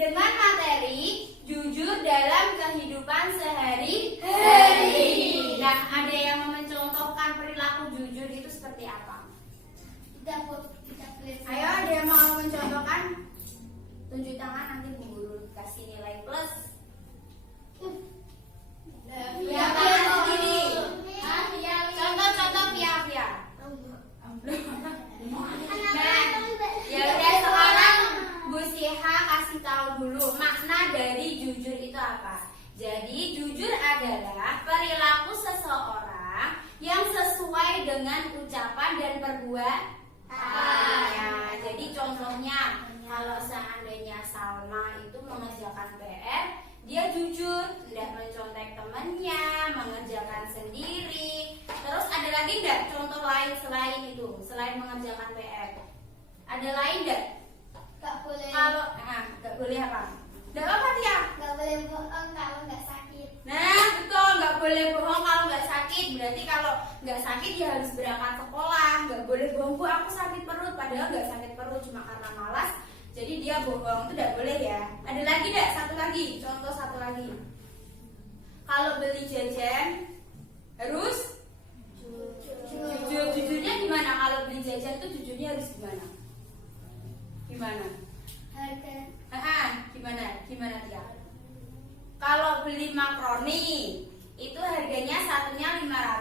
dengan materi jujur dalam kehidupan sehari-hari. Nah, ada yang mau mencontohkan perilaku jujur itu seperti apa? Ayo, ada yang mau mencontohkan? Tunjuk tangan, nanti Bu Guru kasih nilai plus. Via tangan sendiri. Contoh Via. Nah, ya udah, sekarang Bu Siha kasih tahu dulu makna dari jujur itu apa. Jadi jujur adalah perilaku seseorang yang sesuai dengan ucapan dan perbuatan. Ya, jadi contohnya kalau seandainya Salma itu mengerjakan PR, dia jujur, tidak mencontek temannya, mengerjakan sendiri. Terus ada lagi nggak contoh lain selain itu, selain mengerjakan PR? Ada lain nggak? Gak boleh. Kalau nggak boleh apa? Nggak apa ya? Gak boleh bohong kalau nggak sakit. Nah, betul, nggak boleh bohong kalau nggak sakit. Berarti kalau nggak sakit ya harus berangkat sekolah. Nggak boleh bohong, Bu, aku sakit perut, padahal nggak sakit perut, cuma karena malas. Jadi dia bohong, itu tidak boleh ya. Ada lagi nggak? Satu lagi, contoh satu lagi. Kalau beli jajan harus jujur. Jujurnya gimana? Kalau beli jajan itu jujurnya harus gimana? Gimana? Gimana dia? Kalau beli makaroni itu harganya satunya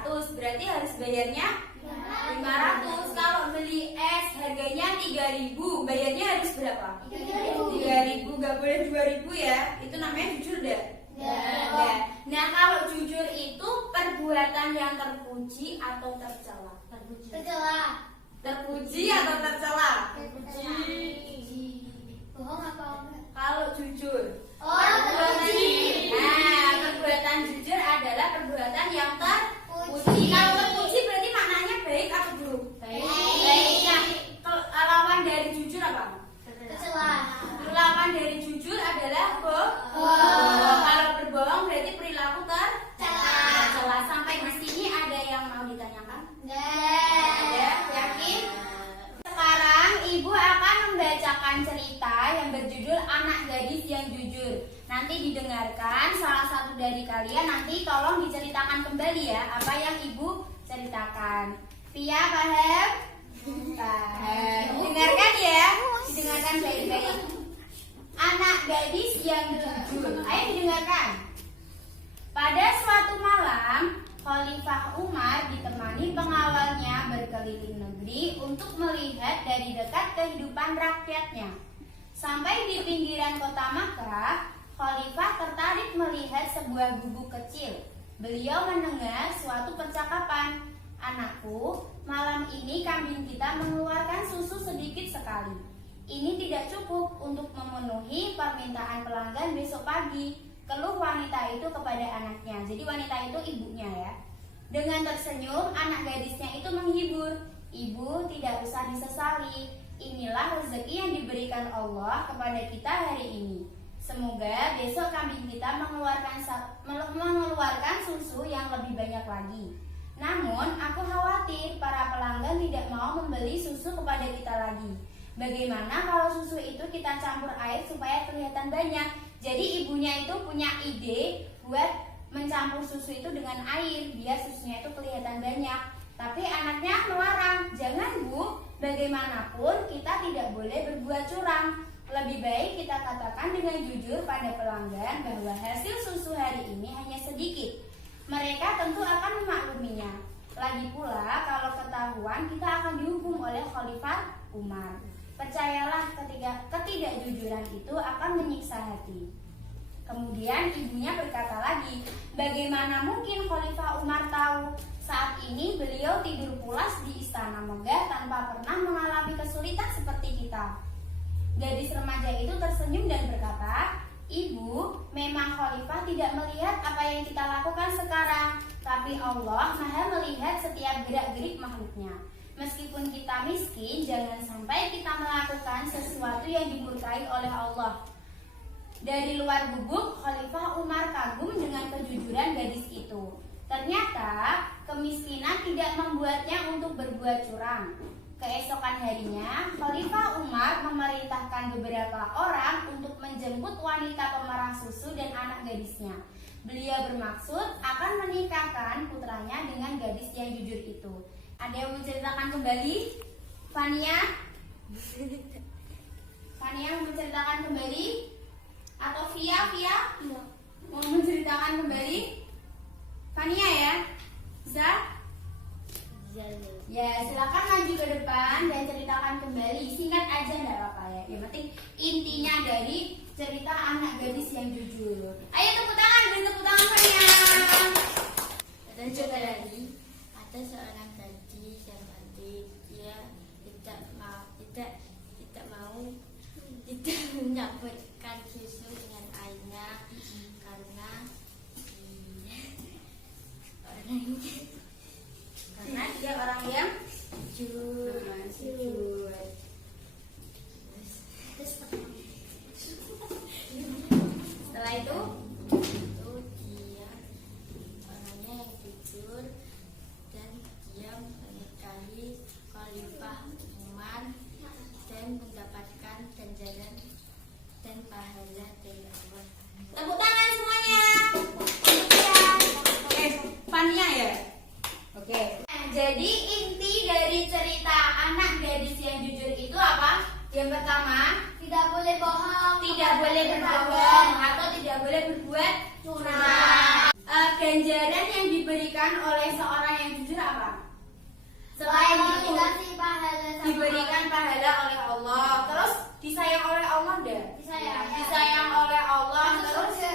500, berarti harus bayarnya 500. Kalau beli es harganya 3.000, bayarnya harus berapa? 3.000, gak boleh 2.000 ya. Itu namanya jujur dah. Nah, kalau jujur itu perbuatan yang terpuji atau tercela? Terpuji atau tercela? Bohong apa enggak? Kalau jujur. Terpuji. Nah, perbuatan jujur adalah perbuatan yang terpuji. Kalau terpuji berarti maknanya baik atau buruk? Baik. Nah, lawan dari jujur apa? Tercela. Lawan dari jujur adalah Bohong. Kalau berbohong berarti perilaku Tercela. tercela. Sampai di sini ada yang mau ditanyakan? Ada. Yakin? Sekarang Ibu akan membacakan cerita yang berjudul Anak Gadis yang Jujur. Nanti didengarkan salah satu dari kalian, nanti tolong diceritakan kembali ya apa yang Ibu ceritakan. Via paham? Paham. Dengarkan ya, didengarkan baik-baik. Anak gadis yang jujur. Ayo didengarkan. Pada suatu malam, Khalifah Umar ditemani pengawalnya berkeliling negeri untuk melihat dari dekat kehidupan rakyatnya. Sampai di pinggiran kota Makkah, Khalifah tertarik melihat sebuah gubuk kecil. Beliau mendengar suatu percakapan. "Anakku, malam ini kambing kita mengeluarkan susu sedikit sekali. Ini tidak cukup untuk memenuhi permintaan pelanggan besok pagi," keluh wanita itu kepada anaknya. Jadi wanita itu ibunya ya. Dengan tersenyum, anak gadisnya itu menghibur. "Ibu, tidak usah disesali. Inilah rezeki yang diberikan Allah kepada kita hari ini. Semoga besok kambing kita mengeluarkan susu yang lebih banyak lagi. Namun, aku khawatir para pelanggan tidak mau membeli susu kepada kita lagi. Bagaimana kalau susu itu kita campur air supaya kelihatan banyak?" Jadi ibunya itu punya ide buat mencampur susu itu dengan air biar susunya itu kelihatan banyak. Tapi anaknya melarang. "Jangan, Bu, bagaimanapun kita tidak boleh berbuat curang. Lebih baik kita katakan dengan jujur pada pelanggan bahwa hasil susu hari ini hanya sedikit. Mereka tentu akan memakluminya. Lagi pula kalau ketahuan kita akan dihukum oleh Khalifah Umar. Percayalah, ketidakjujuran itu akan menyiksa hati." Kemudian ibunya berkata lagi, "Bagaimana mungkin Khalifah Umar tahu? Saat ini beliau tidur pulas di istana megah tanpa pernah mengalami kesulitan seperti kita." Gadis remaja itu tersenyum dan berkata, "Ibu, memang Khalifah tidak melihat apa yang kita lakukan sekarang, tapi Allah Maha melihat setiap gerak-gerik makhluknya. Meskipun kita miskin, jangan sampai kita melakukan sesuatu yang dimurkai oleh Allah." Dari luar gubuk, Khalifah Umar kagum dengan kejujuran gadis itu. Ternyata kemiskinan tidak membuatnya untuk berbuat curang. Keesokan harinya, Khalifah Umar memerintahkan beberapa orang untuk menjemput wanita pemerah susu dan anak gadisnya. Beliau bermaksud akan menikahkan putranya dengan gadis yang jujur itu. Ada yang menceritakan kembali? Fania? Fania mau menceritakan kembali? Atau Via? Mau menceritakan kembali? Fania ya? Bisa? Ya, silakan maju ke depan dan ceritakan kembali. Singkat aja nggak apa-apa ya. Yang penting intinya dari cerita anak gadis yang jujur. Ayo tepuk tangan, beri tepuk tangan Fania. Ada seorang gadis yang cantik. Dia tidak mau mendapatkan susu dengan ayahnya karena Dia orang yang jujur. jujur. Setelah itu Dia orangnya yang jujur dan dia menikahi Khalifah Umar dan mendapatkan ganjaran dan pahala dari Allah. tepuk tangan semuanya. Oke, Fania ya. Oke. Jadi inti dari cerita anak gadis yang jujur itu apa? Yang pertama, Tidak boleh bohong. tidak boleh berbohong atau tidak boleh berbuat curang. Ganjaran yang diberikan oleh seorang yang jujur apa? Selain itu, dikasih pahala sama diberikan pahala oleh Allah. Terus disayang oleh Allah enggak? Disayang. Disayang oleh Allah. Masuk Terus surga.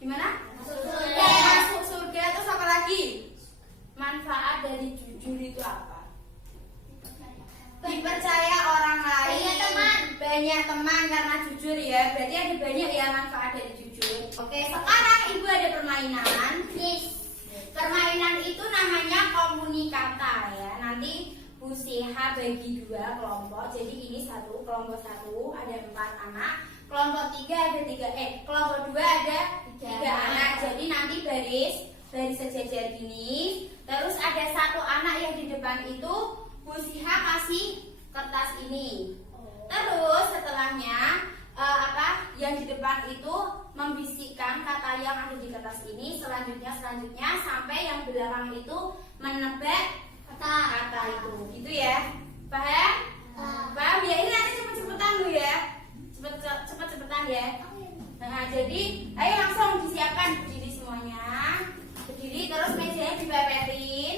gimana? Masuk surga. Masuk surga. Terus apa lagi? Manfaat dari jujur itu apa? Dipercaya orang lain. Banyak teman. Banyak teman karena jujur ya. Berarti ada banyak ya manfaat dari jujur. Oke, sekarang ibu ada permainan. Permainan itu namanya komunikata ya. Nanti Bu Siha bagi dua kelompok. Jadi ini kelompok satu ada 4 anak. Kelompok 3 ada 3. Kelompok 2 ada 3 anak. Jadi nanti baris sejajar gini. Terus ada 1 anak yang di depan itu Bu Siha kasih kertas ini. Terus setelahnya yang di depan itu membisikkan kata yang ada di kertas ini. Selanjutnya sampai yang belakang itu menebak kata itu. Gitu ya. Paham? Paham ya? Ini nanti cepet-cepetan Bu ya. Cepet-cepetan ya. Nah, jadi ayo langsung disiapkan, berdiri semuanya. Berdiri, terus mejanya dipepetin.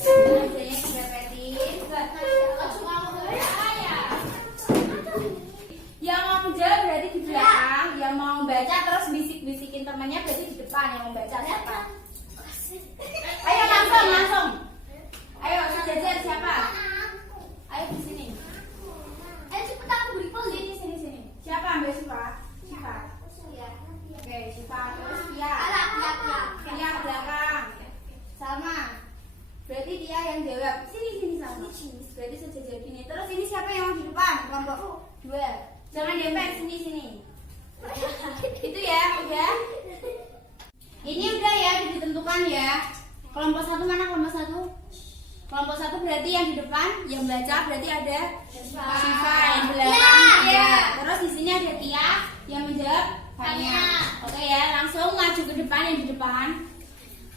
Mejanya dipepetin. Yang mau menjawab berarti di belakang, yang mau baca terus bisik-bisikin temannya berarti di depan. Yang mau baca siapa? Ayo langsung. Ayo sejajar siapa? Ayo di sini. Cepet aku beri poli. Sini. Siapa ambil Siva? Oke, Siva terus Pia. Pia belakang. Salma. Berarti dia yang jawab. Sini Salma. Berarti sejajar gini. Terus ini siapa yang di depan? Kelompok 2. Jangan dempet sini. Itu ya, udah. Ini udah ya, udah ditentukan ya. Kelompok 1 mana kelompok 1? Kelompok 1 berarti yang di depan, yang baca berarti ada Siva, yang belakang ya. Terus di sini ada Tia yang menjawab Fania. Oke ya, langsung maju ke depan yang di depan.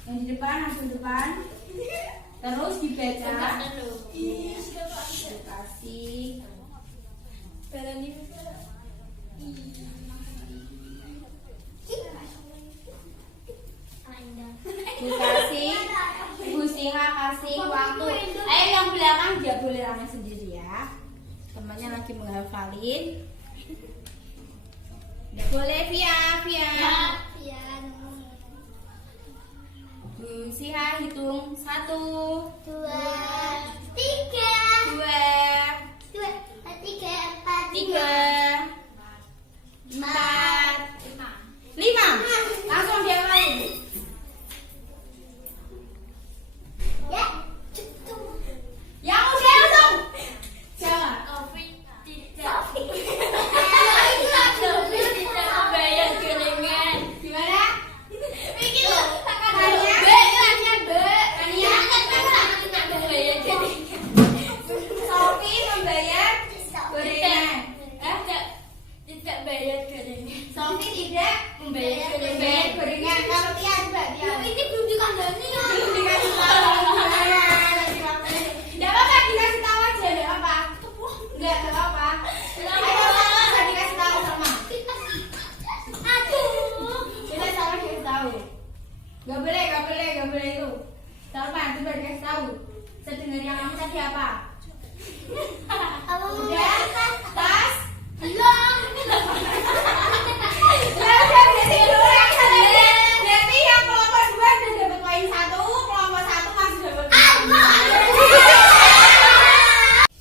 Yang di depan langsung depan. Terus dibaca. Dikasih. Dikasih. Bu Siha kasih waktu. Ayo yang belakang dia boleh rame sendiri ya. Temannya lagi menghafalin. Nggak boleh Via. Bu Siha hitung 1, 2, 3, 2, 3, 3, 4, 5. Langsung diawali. Ya. Yang udah langsung. Siapa? Gimana? Tania? benar yang kamu tadi apa? Apa Udah? Tas? belum? Ya udah, berarti dulu yang salah. Berarti yang kelompok 2 udah dapat poin 1, kelompok 1 masih dapat poin 1.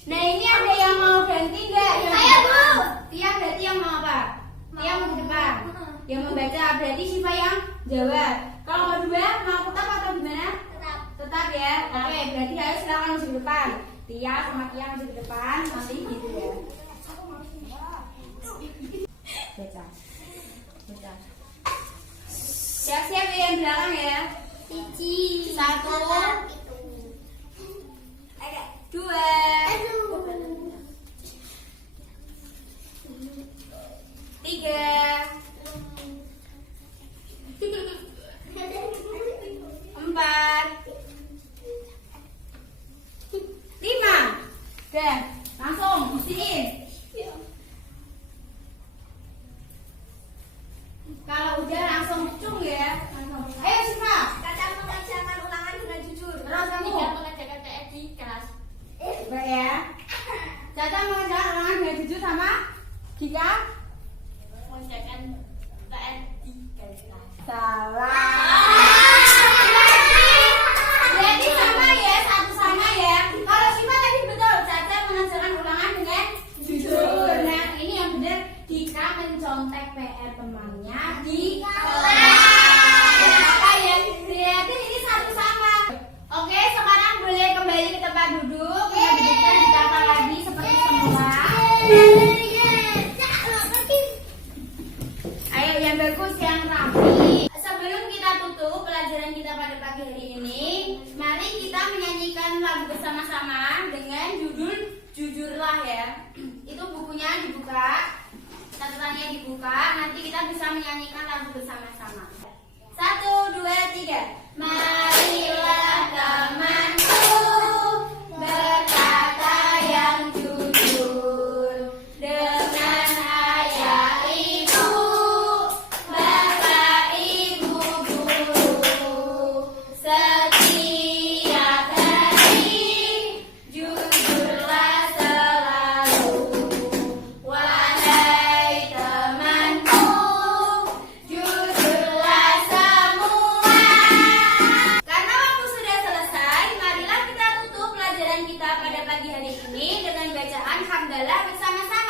Nah ini ada yang mau ganti nggak? Ayo, Bu. Tia berarti yang mau apa? Tia mau di depan. Yang membaca berarti Syifa yang jawab. Kalau mau 2 mau tetap atau gimana? Tetap. Tetap ya. Oke, berarti ayo silakan masuk ke depan. Tia sama Tia masuk ke depan, nanti gitu ya. Baca. Baca. Siap-siap ya yang belakang ya. Cici. 1, 2, 3, 4, 5. Udah, langsung bersihin. Kalau udah langsung cung ya. Langsung. Ayo Syifa. Kadang mengerjakan ulangan dengan jujur. Terus kamu. Tidak mengerjakan PR di kelas. Baik ya. Caca mengerjakan ulangan dengan jujur sama Gika. Mengerjakan PR di kelas. Salah. Berarti sama ya, satu sama ya. Kalau Syifa tadi betul, Caca mengerjakan ulangan dengan jujur. Nah, ini yang benar, Dika mencontek PR temannya di kelas. Apa ya? Berarti ini satu sama. Oke, sekarang boleh kembali ke tempat duduk. Kita dudukkan di kapal lagi seperti semula. Ayo yang bagus, yang rapi. Sebelum kita tutup pelajaran kita pada pagi hari ini, mari kita menyanyikan lagu bersama-sama dengan judul Jujurlah ya. Itu bukunya dibuka, catatannya dibuka, nanti kita bisa menyanyikan lagu bersama-sama. 1, 2, 3. Marilah temanku berkata yang jujur dengan ayah ibu, bapak ibu guru. Setiap hari jujurlah selalu, wahai temanku, jujurlah semua. Karena waktu sudah selesai, marilah kita tutup pelajaran kita pada pagi hari ini dengan bacaan hamdalah bersama-sama.